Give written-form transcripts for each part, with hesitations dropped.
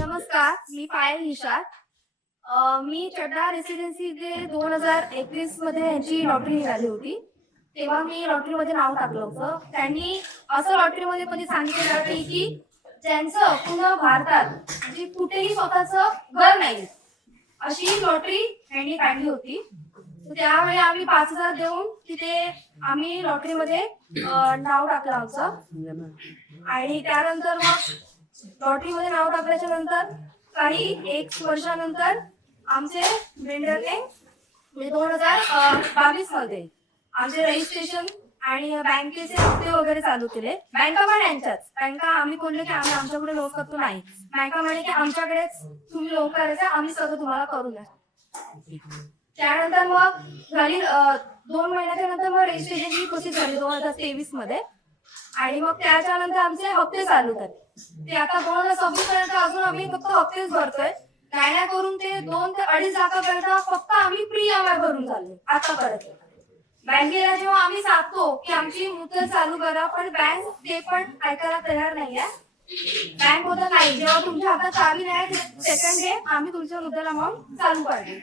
नमस्कार, मी पायल निषाद. मी चड्डा रेसिडेन्सी जे 2021 मध्ये यांची लॉटरी निघाली होती. तेव्हा मी लॉटरीमध्ये नाव टाकलं होतं. त्यांनी असं लॉटरीमध्ये कधी सांगितलं होतं की ज्यांचं पूर्ण भारतात म्हणजे कुठेही स्वतःचं घर नाही अशी लॉटरी यांनी काढली होती. त्यावेळी आम्ही 5,000 देऊन तिथे आम्ही लॉटरीमध्ये नाव टाकलं आमचं. आणि त्यानंतर मग लॉटरीमध्ये नाव टाकल्याच्या नंतर काही 1 वर्षानंतर आमचे बिल्डरने म्हणजे 2022 मध्ये आमचे रजिस्ट्रेशन आणि बँकेचे हप्ते वगैरे चालू केले. बँका पण यांच्याच बँका आम्ही बोललो की आम्ही आमच्याकडे लोन करतो नाही. बँका म्हणे की आमच्याकडेच तुम्ही लोन करायचं, आम्ही सगळं तुम्हाला करू द्या. त्यानंतर मग झाली 2 महिन्याच्या नंतर मग रजिस्ट्रेशनची प्रोसेस झाली 2023 मध्ये. आणि मग त्याच्यानंतर आमचे हप्ते चालू झाले. ते आता 2026 पर्यंत अजून आम्ही फक्त हप्तेच भरतोय. काय करून ते 2 ते 2.5 लाखापर्यंत फक्त आम्ही प्री EMI भरून चाललो आतापर्यंत. बँकेला जेव्हा आम्ही सांगतो की आमची मुदत चालू करा, पण बँक ते पण ऐकायला तयार नाहीये. बँक होतं नाही, जेव्हा तुमच्या हातात चावी नाही सेकंड डे आम्ही तुमच्या मुद्दल अमाऊंट चालू काढली.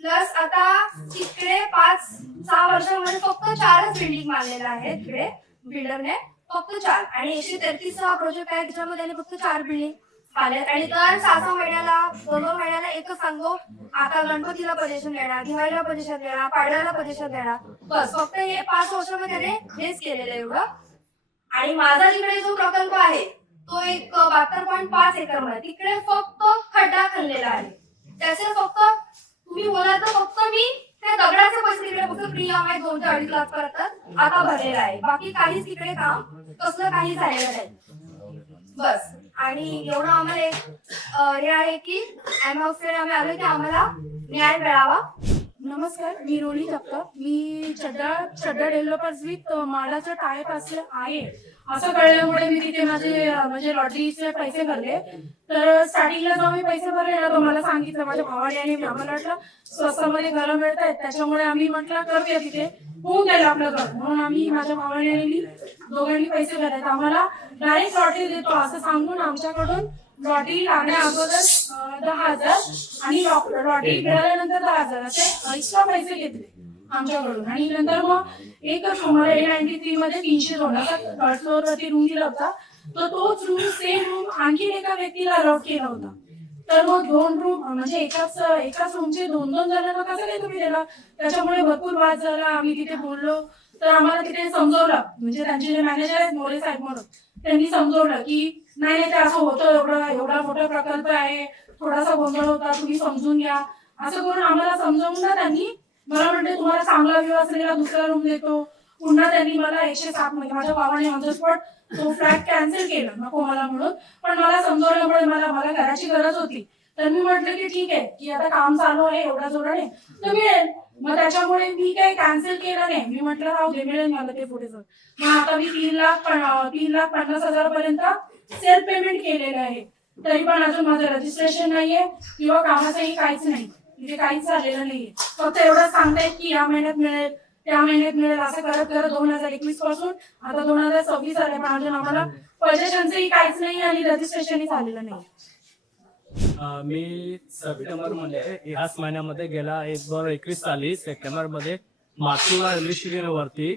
प्लस आता तिकडे 5-6 वर्षांमध्ये फक्त 4च बिल्डिंग बांधलेल्या आहेत. तिकडे बिल्डरने फक्त 4 आणि 133 हा प्रोजेक्ट आहे त्याच्यामध्ये त्यांनी फक्त 4 बिल्डिंग बांधल्यात. आणि दर 6 महिन्याला 2 महिन्याला एकच सांगतो, आता गणपतीला पोझिशन देणार, दिवाळीला पोझिशन देणार, पाडव्याला पोझिशन देणार. बस फक्त हे 5 वर्षामध्ये त्याने हेच केलेलं एवढं. आणि माझा तिकडे जो प्रकल्प आहे तो एक 72.5 एकर मध्ये तिकडे फक्त खड्डा खाल्लेला आहे. त्याचे फक्त तुम्ही बोला तर फक्त मी त्या दगडाचे पैसे तिकडे फक्त फ्री EMI 2 ते 2.5 लाख पर्यंत आता भरलेला आहे. बाकी काहीच तिकडे काम कसलं काही झालेलं नाही. बस आणि एवढं आम्हाला हे आहे की आम्ही आलो की आम्हाला न्याय मिळावा. नमस्कार, मी रोली जगताप. मी चड्डा डेव्हलपर्स विथ माडाचा टायप आहे असं कळल्यामुळे मी तिथे माझे म्हणजे लॉटरीचे पैसे भरले. तर स्टार्टिंगला जेव्हा मी पैसे भरले ना, तो मला सांगितलं माझ्या भावाने आणि आम्हाला वाटलं स्वस्तामध्ये घरं मिळत आहेत, त्याच्यामुळे आम्ही म्हटलं करूया तिथे होऊन जाईल आपलं घर. म्हणून आम्ही माझ्या भावाने आणि मी दोघांनी पैसे भरायचे. आम्हाला डायरेक्ट लॉटरी देतो असं सांगून आमच्याकडून लॉटरी लागण्या अगोदर 10,000 आणि लॉटरी मिळाल्यानंतर 10,000 असे एक्स्ट्रा पैसे घेतले आमच्याकडून. आणि नंतर मग एकच रूम A93 मध्ये 300 होणार थर्ड फ्लोअर वरती रूम दिला होता. तर तोच रूम सेम रूम आणखी एका व्यक्तीला अलॉट केला होता. तर मग 2 रूम म्हणजे एकाच रूमचे 2-2 जणांना कसं काय तुम्ही दिला, त्याच्यामुळे भरपूर वाद झाला. आम्ही तिथे बोललो तर आम्हाला तिथे समजवलं, म्हणजे त्यांचे जे मॅनेजर आहेत मोरे साहेब म्हणून, त्यांनी समजवलं की नाही ते असं होतं, एवढा मोठा प्रकल्प आहे, थोडासा गोंधळ होता, तुम्ही समजून घ्या असं करून आम्हाला समजावून ना त्यांनी मला म्हणते तुम्हाला चांगला व्ह्यू असलेला दुसरा रूम देतो. पुन्हा त्यांनी मला 107 म्हणजे माझ्या भावाने ऑन द स्पॉट तो फ्लॅट कॅन्सल केला नको मला म्हणून. पण मला समजवल्यामुळे मला घराची गरज होती. तर मी म्हटलं की ठीक आहे की आता काम चालू आहे एवढ्या जोराने तर मिळेल. मग त्याच्यामुळे मी काही कॅन्सल केलं नाही. मी म्हटलं राहू दे, मिळेल मला ते पुढे जाऊन. मग आता मी 3,50,000 पर्यंत सेल्फ पेमेंट केलेलं आहे. तरी पण अजून माझं रजिस्ट्रेशन नाहीये किंवा कामाचंही काहीच नाही, म्हणजे काहीच झालेलं नाहीये. फक्त एवढं सांगतायत की या महिन्यात मिळेल त्या महिन्यात मिळेल असं करत करत 2021 पासून आता 2026 आले, पण अजून आम्हाला पोझिशनचंही काहीच नाही आणि रजिस्ट्रेशनही झालेलं नाही. मी सप्टेंबर मध्ये ह्याच महिन्यामध्ये गेला 2021 साली सप्टेंबर मध्ये मातूर रेल्वे स्टेशनवरती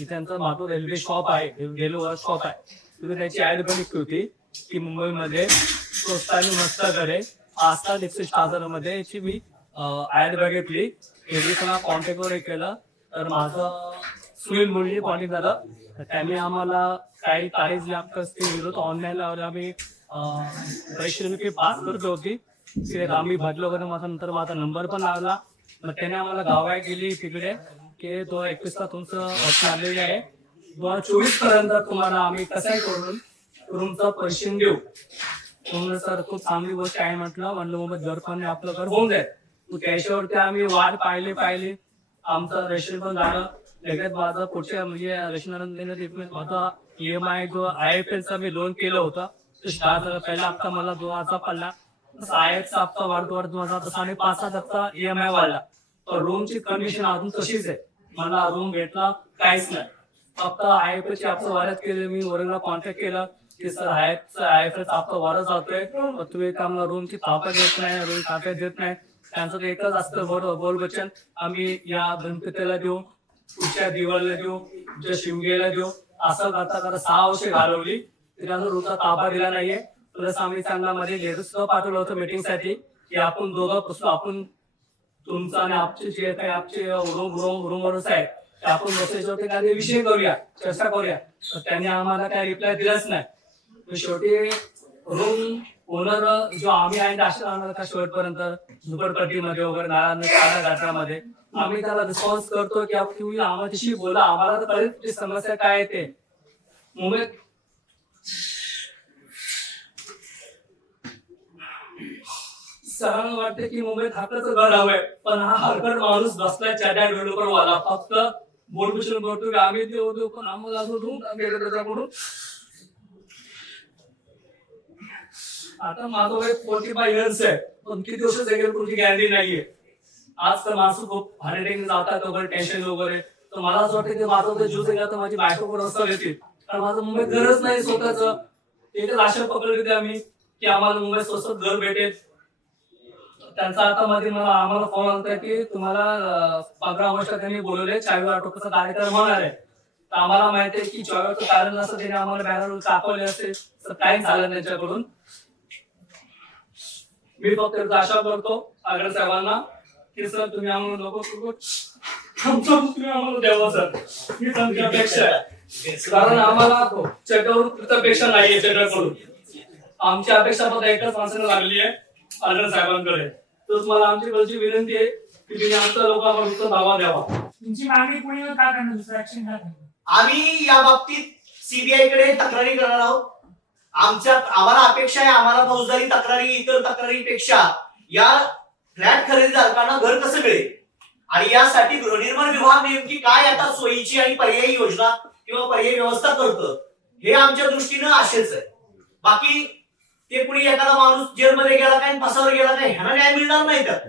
त्यांचं मातूर रेल्वे शॉप आहे, रेल्वे शॉप आहे. तिथे त्याची ऍड बघितली होती की मुंबईमध्ये स्वस्त आणि मस्त घरे 5,61,000 मध्ये याची मी ऍड बघितली. त्यांना कॉन्टॅक्टवर केलं तर माझं सुनील मुरली कॉन्टॅक्ट झालं. तर त्यांनी आम्हाला काही तारीख लागत विरोध ऑनलाईन लावला. आम्ही ₹500 पास करत होती ते आम्ही भरलो करून माझा नंतर माझा नंबर पण लावला. मग त्याने आम्हाला गावाय गेली तिकडे की 2021 ला तुमचं ऑप्शन आलेले आहे, 2024 पर्यंत तुम्हाला आम्ही कसंही करून रूमचं पैसे देऊ. म्हणून सर खूप चांगली गोष्ट आहे म्हणलं मग घर पण आपलं घर होऊन जाईल. त्याच्यावरती आम्ही वाट पाहिले आमचं रेशन पण झालं. लगेच माझं पुढच्या म्हणजे रेशनर माझा EMI जो IIFL चा मी लोन केलं होतं ते स्टार्ट झालं. पहिला हप्ता मला 2,000 पडला, IIFचा हप्ता वाढत माझा तसा आणि 5-7 हप्ता EMI वाढला. तर रूमची कंडिशन अजून तशीच आहे, मला रूम भेटला काहीच नाही. फक्त IIFचे हप्ता वाढत केले. मी वरला कॉन्टॅक्ट केला की सर IFS आपका वारा जातोय, पण तुम्ही काम रूमची तापा देत नाही, रूम ताब्यात देत नाही. त्यांचं ते एकच असतं बोल वचन, आम्ही या गणपतीला देऊ, पुढच्या दिवाळीला देऊ, पुढच्या शिमगेला देऊ. असं करता करता 6 वर्ष घालवली, त्यानंतर रूमचा ताबा दिला नाहीये. प्लस आम्ही त्यांना मध्ये लेटर सुद्धा पाठवलं होतं मीटिंगसाठी की आपण दोघं बसू, आपण तुमचं आणि आमचे जे काही आमचे रूमवरच आहे ते आपण बसायचे काही विषय करूया, चर्चा करूया. तर त्यांनी आम्हाला काही रिप्लाय दिलाच नाही. शेवटी रूम ओनर जो आम्ही आहे अशा आम्हाला का शेवटपर्यंत झुपडपट्टीमध्ये वगैरे घाटामध्ये आम्ही त्याला रिस्पॉन्स करतो की तुम्ही आम्हाशी बोला, आम्हाला तर कळेल तुमची समस्या काय आहे ते. मुंबईत सरांना वाटते की मुंबईत हक्काचं घर हवंय, पण हा हरकत माणूस बसलाय चॅट डेव्हलपर वाला, फक्त बोलून बोलतो की आम्ही देऊ पण आम्हाला रूम त्याच्याकडून. आता माझं वय 45 इयर्स आहे, पण किती दिवस जगेल तुमची गॅरंटी नाहीये. आज तर माणसं खूप हॅरेटिंग जातात वगैरे, टेन्शन वगैरे. तर मला असं वाटतं की माझं जर ज्यूस गेला तर माझी बायको पण रस्ता येते, कारण माझं मुंबईत घरच नाही स्वतःच. एकच आशा पकडली होती आम्ही की आम्हाला मुंबईत स्वस्त घर भेटेल. त्यांचा आता मध्ये आम्हाला फोन आला की तुम्हाला 15 ऑगस्टला त्यांनी बोलवले 40 वाटोपाचा कार्यक्रम होणार आहे. तर आम्हाला माहिती आहे की 24 कारण असं त्यांनी आम्हाला बॅनर दाखवले असते, तर काही झालं त्यांच्याकडून. मी फक्त आशा करतो आग्रह साहेबांना की सर तुम्ही आम्हाला लोक तुम्ही आम्हाला द्यावं सर, ही तुमची अपेक्षा आहे. कारण आम्हाला चेटावरून कृतपेक्षा नाहीये चेटाकडून. आमची अपेक्षा फक्त एकच माणसाने लागली आहे आग्रह साहेबांकडे. तर मला आमची कळची विनंती आहे की तुम्ही आमच्या लोकांवर फक्त धावा द्यावा. तुमची मागणी कोणी काय करणार, दुसरं ऍक्शन काय करणार? आम्ही या बाबतीत CBI कडे तक्रारी करणार आहोत. आम्हाला अपेक्षा आहे, आम्हाला फौजदारी तक्रारी इतर तक्रारीपेक्षा या फ्लॅट खरेदीदारांना घर कसं मिळेल आणि यासाठी गृहनिर्माण विभाग नेमकी काय आता सोयीची आणि पर्यायी योजना किंवा पर्यायी व्यवस्था करतं हे आमच्या दृष्टीनं आशेच आहे. बाकी ते कुणी एखादा माणूस जेलमध्ये गेला काय फसावर गेला काय ह्याला न्याय मिळणार नाही त्यात.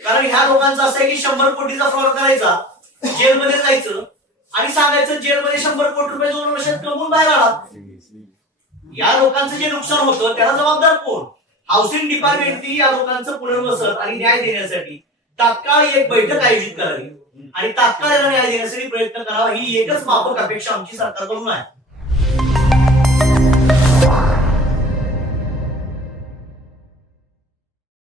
कारण ह्या लोकांचं असं आहे की 100 कोटीचा फ्रॉड करायचा, जेलमध्ये जायचं आणि सांगायचं जेलमध्ये 100 कोटी रुपये 2 वर्षात कमवून बाहेर आला. या लोकांचं जे नुकसान होतं त्याला जबाबदार कोण? हाऊसिंग डिपार्टमेंटनी या लोकांचं पुनर्वसन आणि न्याय देण्यासाठी तात्काळ एक बैठक आयोजित करावी आणि तात्काळ याला न्याय देण्यासाठी प्रयत्न करावा, ही एकच माफक अपेक्षा आमची सरकारकडून आहे.